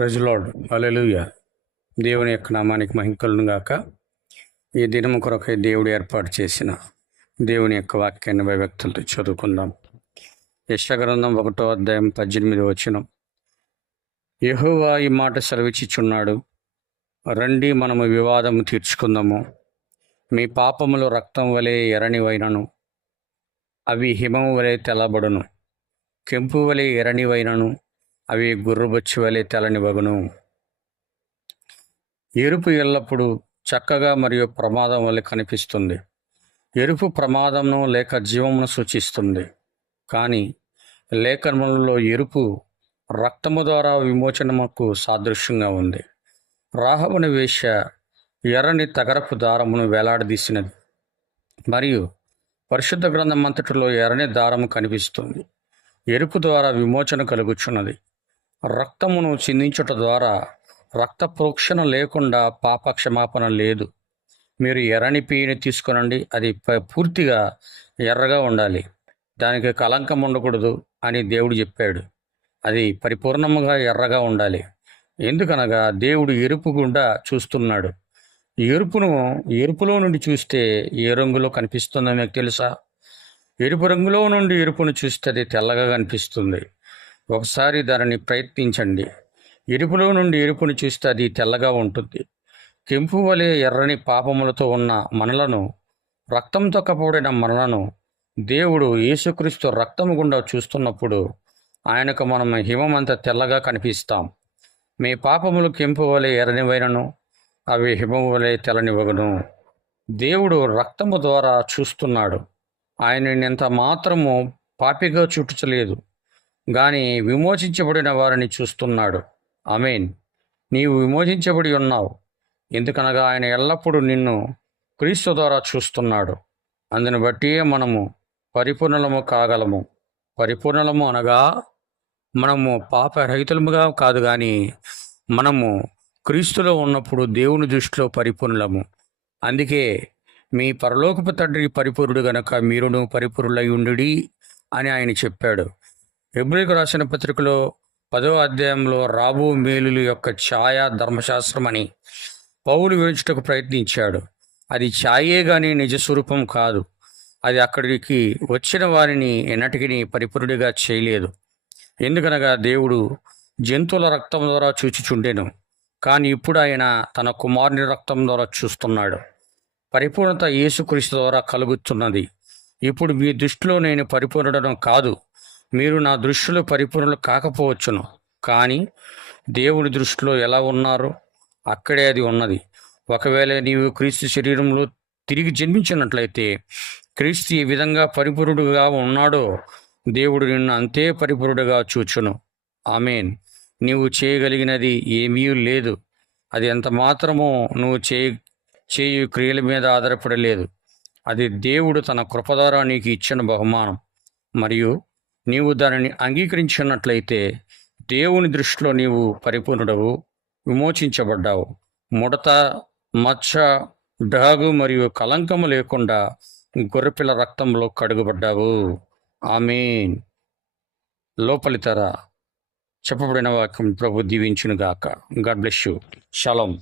Praise lord. హల్లెలూయా. దేవుని యొక్క నామానికి మహిమ కలుగును గాక. ఈ దినము కొరకై దేవుడు ఏర్పాటు చేసిన దేవుని యొక్క వాక్యాన్ని భయభక్తులతో చదువుకుందాం. యెషయా గ్రంథం 1వ అధ్యాయం 18వ వచనం. యెహోవా ఈ మాట సెలవిచ్చుచున్నాడు, రండి మనము వివాదము తీర్చుకుందాము. మీ పాపములు రక్తం వలె ఎర్రనివైనను అవి హిమము వలె తెల్లబడును. కెంపు వలె ఎర్రనివైనను అవి గుర్రబొచ్చు వలె తెల్లనివగును. ఎరుపు ఎల్లప్పుడూ చక్కగా మరియు ప్రమాదం వలె కనిపిస్తుంది. ఎరుపు ప్రమాదమును లేక జీవమును సూచిస్తుంది. కానీ లేఖనములలో ఎరుపు రక్తము ద్వారా విమోచనముకు సాదృశ్యంగా ఉంది. రాహబుని వేశ్య ఎర్రని తగరపు దారమును వేలాడదీసినది మరియు పరిశుద్ధ గ్రంథం అంతటిలో ఎర్రని దారము కనిపిస్తుంది. ఎరుపు ద్వారా విమోచన కలుగుచున్నది. రక్తమును చిందించుట ద్వారా రక్త ప్రోక్షణ లేకుండా పాప క్షమాపణ లేదు. మీరు ఎర్రని పీని తీసుకునండి, అది పూర్తిగా ఎర్రగా ఉండాలి, దానికి కలంకం ఉండకూడదు అని దేవుడు చెప్పాడు. అది పరిపూర్ణముగా ఎర్రగా ఉండాలి. ఎందుకనగా దేవుడు ఎరుపు గుండా చూస్తున్నాడు. ఎరుపులో నుండి చూస్తే ఏ రంగులో కనిపిస్తుందో మీకు తెలుసా? ఎరుపు రంగులో నుండి ఎరుపును చూస్తే అది తెల్లగా కనిపిస్తుంది. ఒకసారి దానిని ప్రయత్నించండి. ఎరుపులో నుండి ఎరుపును చూస్తే అది తెల్లగా ఉంటుంది. కెంపు వలె ఎర్రని పాపములతో ఉన్న మనలను, రక్తంతో కప్పబడిన మనలను దేవుడు యేసుక్రీస్తు రక్తము గుండా చూస్తున్నప్పుడు ఆయనకు మనం హిమమంత తెల్లగా కనిపిస్తాం. మీ పాపములు కెంపు వలె ఎర్రనివైనను అవి హిమము వలె తెల్లనివగును. దేవుడు రక్తము ద్వారా చూస్తున్నాడు. ఆయన ఎంత మాత్రము పాపిగా చూచుటలేదు, కానీ విమోచించబడిన వారిని చూస్తున్నాడు. ఆమేన్. నీవు విమోచించబడి ఉన్నావు, ఎందుకనగా ఆయన ఎల్లప్పుడూ నిన్ను క్రీస్తు ద్వారా చూస్తున్నాడు. అందుని బట్టి మనము పరిపూర్ణలము కాగలము. పరిపూర్ణలము అనగా మనము పాపరహితులముగా కాదు, కానీ మనము క్రీస్తులో ఉన్నప్పుడు దేవుని దృష్టిలో పరిపూర్ణలము. అందుకే మీ పరలోకపు తండ్రి పరిపూర్ణుడు గనక మీరును పరిపూర్ణులై ఉండుడి అని ఆయన చెప్పాడు. హెబ్రీయులకు రాసిన పత్రికలో 10వ అధ్యాయంలో రాబో మేలుల యొక్క ఛాయ ధర్మశాస్త్రం అని పౌలు వివరించుటకు ప్రయత్నించాడు. అది ఛాయే కానీ నిజ స్వరూపం కాదు. అది అక్కడికి వచ్చిన వారిని ఎన్నటికీ పరిపూర్ణుడిగా చేయలేదు. ఎందుకనగా దేవుడు జంతువుల రక్తం ద్వారా చూచుచుండెను, కానీ ఇప్పుడు ఆయన తన కుమారుని రక్తం ద్వారా చూస్తున్నాడు. పరిపూర్ణత యేసుక్రీస్తు ద్వారా కలుగుతున్నది. ఇప్పుడు మీ దృష్టిలో నేను పరిపూర్ణుడను కాదు, మీరు నా దృష్టిలో పరిపూర్ణులు కాకపోవచ్చును, కానీ దేవుడి దృష్టిలో ఎలా ఉన్నారో అక్కడే అది ఉన్నది. ఒకవేళ నీవు క్రీస్తు శరీరంలో తిరిగి జన్మించినట్లయితే క్రీస్తు ఏ విధంగా పరిపూర్ణుడుగా ఉన్నాడో దేవుడు నిన్ను అంతే పరిపూర్ణుడుగా చూచును. ఆమేన్. నీవు చేయగలిగినది ఏమీ లేదు. అది ఎంత మాత్రమో నువ్వు చేయు క్రియల మీద ఆధారపడలేదు. అది దేవుడు తన కృప ద్వారా నీకు ఇచ్చిన బహుమానం. మరియు నీవు దానిని అంగీకరించినట్లయితే దేవుని దృష్టిలో నీవు పరిపూర్ణుడవు, విమోచించబడ్డావు. ముడత, మచ్చ, డాగు మరియు కలంకము లేకుండా గొర్రెపిల్ల రక్తంలో కడుగుబడ్డావు. ఆమేన్. లోపలితర చెప్పబడిన వాక్యం ప్రభు దీవించునుగాక. God bless you. షాలోమ్.